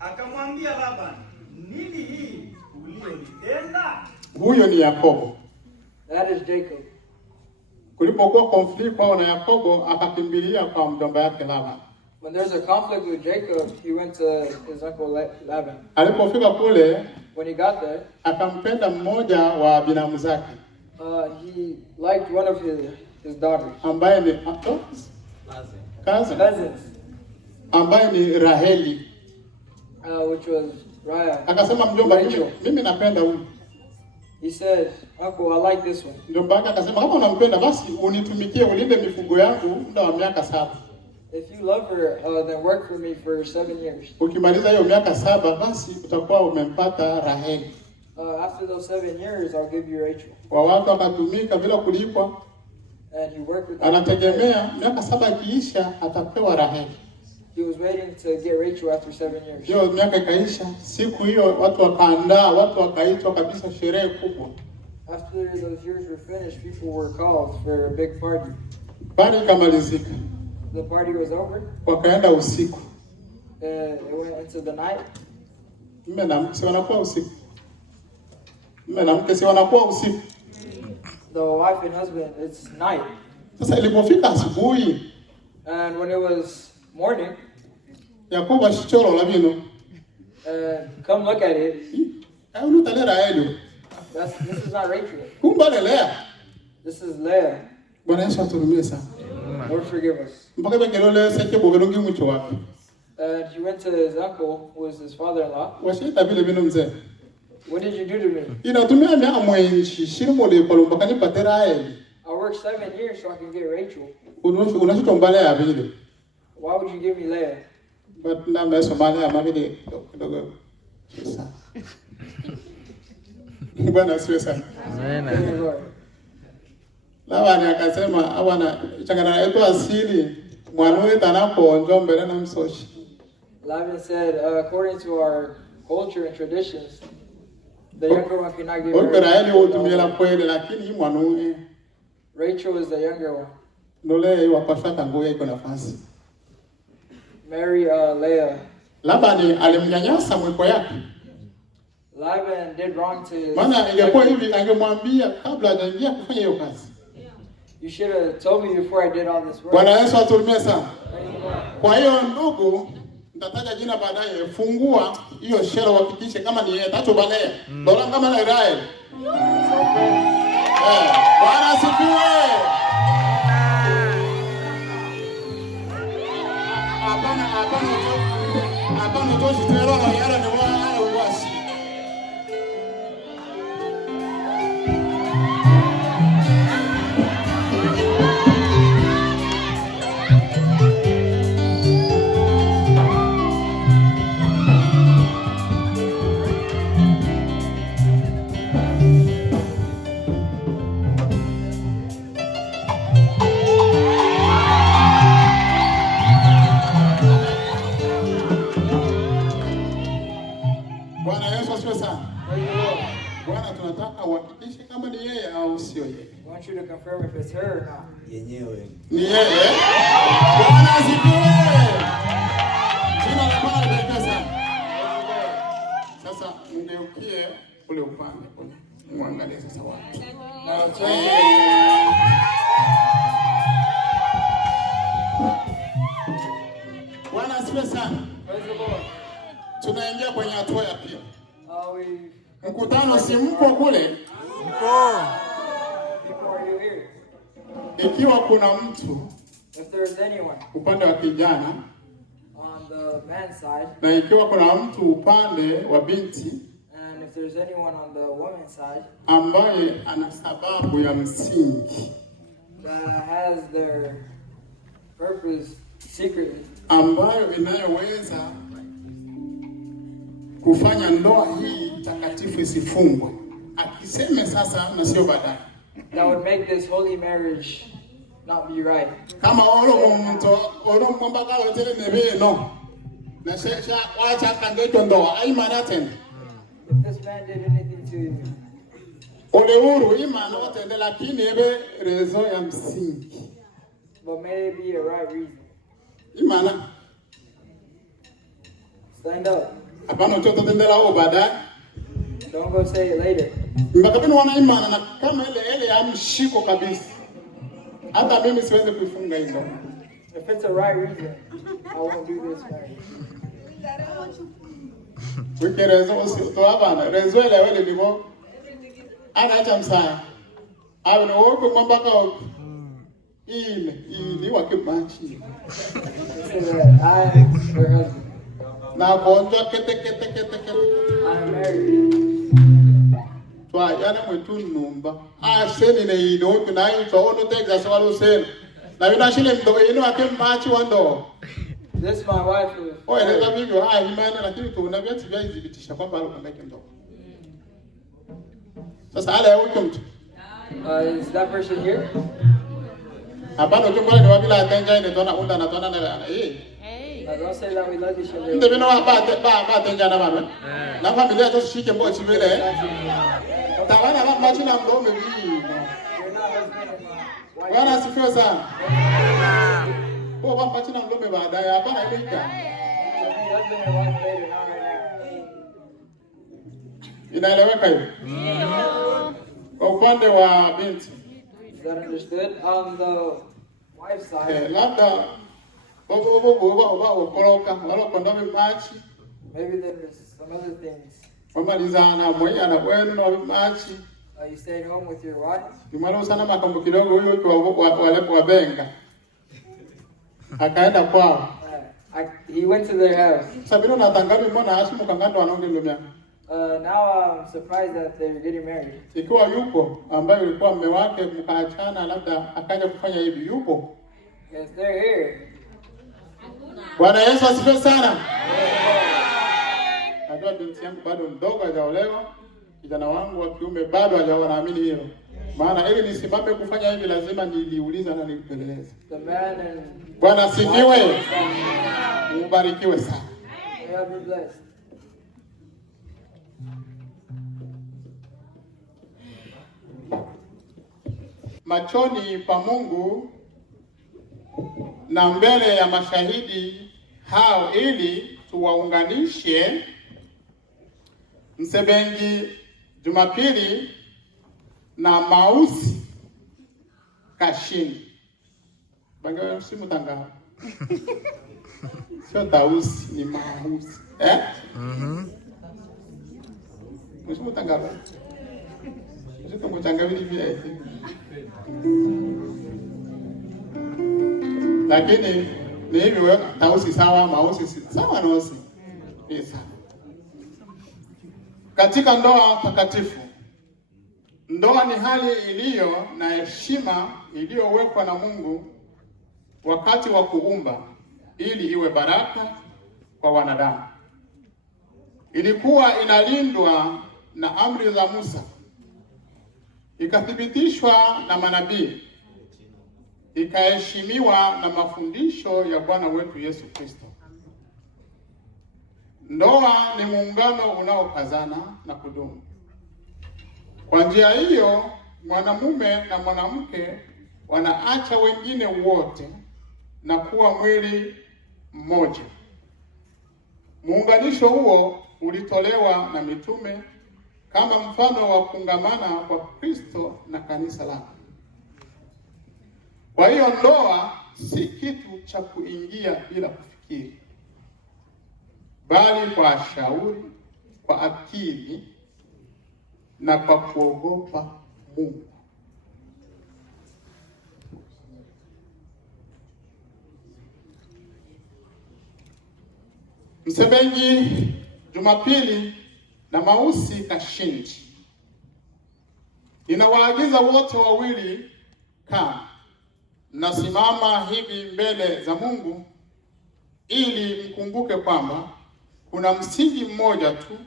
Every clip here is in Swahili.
Akamwambia Laban, nini hii uliyonitenda? Huyo ni Yakobo. That is Jacob. Kulipokuwa conflict kwao na Yakobo, akakimbilia kwa mjomba yake Laban. When there's a conflict with Jacob, he went to his uncle Laban. Alipofika kule, when he got there, akampenda mmoja wa binamu zake. He liked one of his daughters. Ambaye ni cousins. Ambaye ni Raheli. Which was Raya. Akasema mjomba, mimi napenda huyu. He said, "Uncle, I like this one." Mjomba wake akasema, kama unampenda basi unitumikie ulinde mifugo yangu muda wa miaka 7. If you love her, then work for me for 7 years. Ukimaliza hiyo miaka 7 basi utakuwa umempata Raheli. After those 7 years, I'll give you Rachel. Kwa watu akatumika bila kulipwa. And he worked with anategemea miaka 7 ikiisha atapewa Raheli. He was waiting to get Rachel after 7 years. Hiyo miaka ikaisha, siku hiyo watu wakaandaa, watu wakaitwa kabisa sherehe kubwa. After those years were finished, people were called for a big party. Party ikamalizika. The party was over. Wakaenda usiku. It went into the night. Mume na mke wanakuwa usiku. Mume na mke wanakuwa usiku. The wife and husband, it's night. Sasa ilipofika asubuhi, and when it was morning, Yakobo ashichoro labino. Come look at it. This is not Rachel. Kumbe Leah. This is Leah. Bwana Yesu aturumie sana. Lord forgive us. Mpaka bekelole seke bogelongi mwicho wapi. He went to his uncle, who was his father-in-law. Washita bile bino mzee. What did you do to me? Inatumia miaka mwenshi shirimo le palomba kanipate Raheli. I worked 7 years so I can get Rachel. Unashitombale ya vile. Why would you give me Leah? But na mmeso male ya mabide kidogo. Sasa. Bwana asifiwe sana. Amen. Laban akasema abana changana yetu asili mwanue tanapo onjo mbele na msoshi. Laban said, according to our culture and traditions, the younger one cannot give her. Raheli utumia kweli lakini mwanue. Rachel is the younger one. Nole wakashaka ngoye iko nafasi. Marry Leah. Laban alimnyanyasa mwiko yake. Laban did wrong to his. Maana ingekuwa hivi angemwambia kabla hajaingia kufanya hiyo kazi. You should have told me before I did all this work. Bwana Yesu aturumie sana. Kwa hiyo ndugu, nitataja jina baadaye. Fungua hiyo shero hakikishe kama ni yeye. Tacho balea. Bora kama na Israel. Bwana asifiwe. Hapana toshi tero na yara ni wana uwasi. Bwana tunataka uhakikishe kama ni yeye au sio yeye. I want you to confirm if it's her or not. Yenyewe. Ni yeye. Bwana asifiwe. Jina la Bwana libarikiwe sana. Sasa mgeukie ule upande kule. Muangalie sasa watu. Bwana asifiwe sana. Praise the Lord. Tunaingia kwenye hatua ya pili. We Mkutano si mko kule? Mko. Ikiwa kuna mtu if there is anyone upande wa kijana on the man's side, na ikiwa kuna mtu upande wa binti, and if there's anyone on the woman's side ambaye ana sababu ya msingi that has their purpose secretly, ambayo inayoweza kufanya ndoa hii takatifu isifungwe, akiseme sasa na sio baadaye, that would make this holy marriage not be right. Kama olo mwamba ka wetele nebe no. Na shesha wacha kangejo ndoa ai maana tena. If this man did anything to you, ole huru imana watende lakini ebe rezo ya msingi. but may it be a right reason. Imana Stand up. Hapana chochote tendela huko baadaye. Don't go say it later. Mbakabini wana imani na kama ile ya mshiko kabisa. Hata mimi siwezi kuifunga hii ndoa. If it's a right reason, I won't do this marriage. Wiki rezo to abana rezo ile wale libo. Ana acha msaya. Awe ni woko mbaka ili wakibachi. I am her husband. Na bonjo kete. I am married. Twa yana mwetu numba. Seni ne ino tunayi to ono Texas walo sen. Na yuna shile mdo ino akemachi wando. This is my wife. Eleza vivyo imani lakini tuona vya hizibitisha kwamba alipambeke mdogo. Sasa ala huyo mtu. Is that person here? Hapana chungole ni wabila atenja ine tona unda na tona na Don't say that we love each other. Ndio bino ba atenja na baba. Na familia tu shike mbo chibele. Tawana ba machi na mdomo hivi. You're not husband and wife. Bwana asifiwe sana. Kwa ba machi na mdomo baadaye hapana ile ika. Husband and wife later, not right now. Inaeleweka hiyo? Kwa upande wa binti. Is that understood? On the wife's side, Labda ukoloka wala kondomi machi maybe there's some other things. wamalizana moja na kwenu na machi You stayed home with your wife? nimalo sana makambo kidogo huyo kwa wale wa benga akaenda kwao. He went to their house. Sabino na tangabi mbona asimu kangando anaongelea. Now I'm surprised that they're getting married. Ikiwa yupo ambaye ulikuwa mume wake mkaachana labda akaja kufanya hivi yupo. Yes, they're here. Bwana Yesu asifiwe sana. Najua binti yangu bado mdogo hajaolewa. Kijana wangu wa kiume bado hajaamini hilo. Maana ili nisimame kufanya hivi lazima niliuliza na nilipeleleza. The man and Bwana asifiwe. Mbarikiwe sana. may God be blessed. Machoni pa Mungu na mbele ya mashahidi hao ili tuwaunganishe Msebengi Jumapili na Mausi Kashini. Banga simu tanga. Sio Tausi ni Mausi. Msimu tanga. Sio mchanga vile vile. Lakini ni hivi wewe Tausi sawa, Mausi sawa nosi. Ni sawa. Katika ndoa takatifu, ndoa ni hali iliyo na heshima iliyowekwa na Mungu wakati wa kuumba ili iwe baraka kwa wanadamu. Ilikuwa inalindwa na amri za Musa, ikathibitishwa na manabii, ikaheshimiwa na mafundisho ya Bwana wetu Yesu Kristo. Ndoa ni muungano unaokazana na kudumu. Kwa njia hiyo, mwanamume na mwanamke wanaacha wengine wote na kuwa mwili mmoja. Muunganisho huo ulitolewa na mitume kama mfano wa kuungamana kwa Kristo na kanisa lake. Kwa hiyo ndoa si kitu cha kuingia bila kufikiri, bali kwa shauri, kwa akili na kwa kuogopa Mungu. Msebengi Jumapili na Mausi Kashini, ninawaagiza wote wawili kama nasimama hivi mbele za Mungu ili mkumbuke kwamba kuna msingi mmoja tu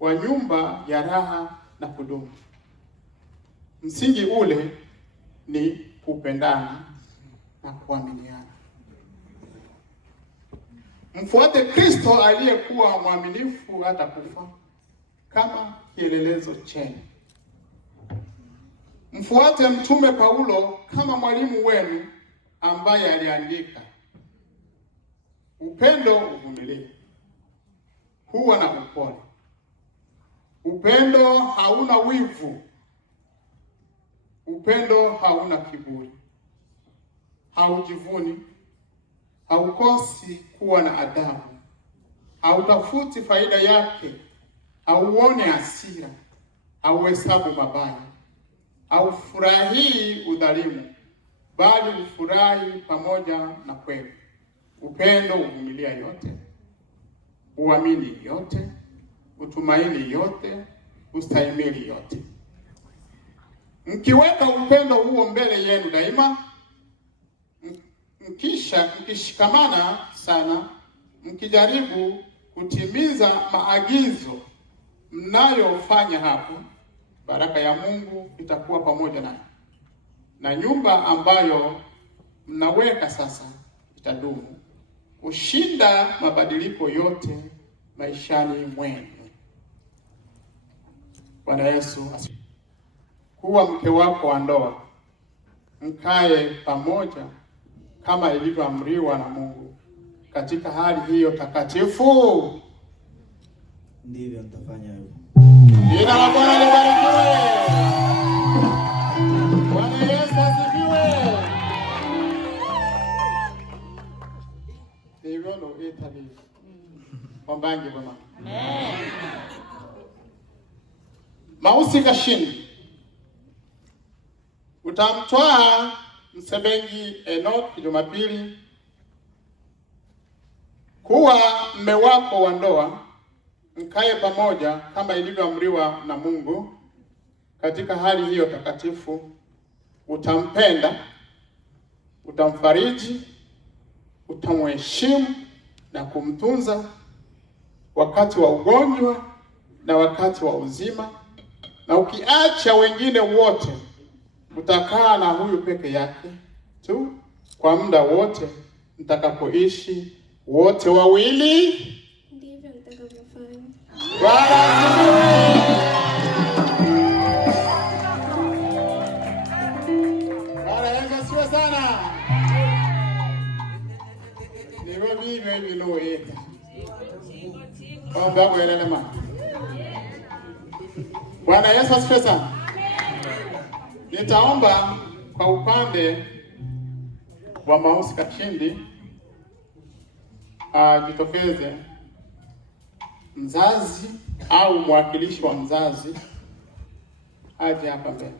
wa nyumba ya raha na kudumu. Msingi ule ni kupendana na kuaminiana. Mfuate Kristo aliyekuwa mwaminifu hata kufa kama kielelezo chenu. Mfuate Mtume Paulo kama mwalimu wenu ambaye aliandika, upendo uvumilie, huwa na upole. Upendo hauna wivu. Upendo hauna kiburi. Haujivuni. Haukosi kuwa na adabu. Hautafuti faida yake. Hauone hasira. Hauhesabu mabaya. Haufurahii udhalimu, bali ufurahi pamoja na kweli. Upendo huvumilia yote, huamini yote, hutumaini yote, hustahimili yote. Mkiweka upendo huo mbele yenu daima, mkishikamana sana, mkijaribu kutimiza maagizo mnayofanya hapo, baraka ya Mungu itakuwa pamoja nanyi, na nyumba ambayo mnaweka sasa itadumu kushinda mabadiliko yote maishani mwenu. Bwana Yesu asifiwe. Kuwa mke wako wa ndoa, mkae pamoja kama ilivyoamriwa na Mungu katika hali hiyo takatifu. Ndivyo nitafanya hivyo. Jina la Bwana libarikiwe. Bwana Yesu asifiwe. Hivyo ndo itali. Ombangi bwana. Amen. Mausi kashindi. Utamtwaa Msebengi Enoch Jumapili kuwa mme wako wa ndoa, mkae pamoja kama ilivyoamriwa na Mungu katika hali hiyo takatifu. Utampenda, utamfariji, utamheshimu na kumtunza wakati wa ugonjwa na wakati wa uzima, na ukiacha wengine wote utakaa na huyu peke yake tu kwa muda wote mtakapoishi wote wawili. Ndivyo mtakavyofanya. Bwana asifiwe. Bwana Yesu asifiwe sana. Niwe vivyo hivi no eta. Omba kwa elema. Bwana Yesu asifiwe sana. Nitaomba kwa upande wa Mausi Kashindi jitokeze mzazi au mwakilishi wa mzazi aje hapa mbele.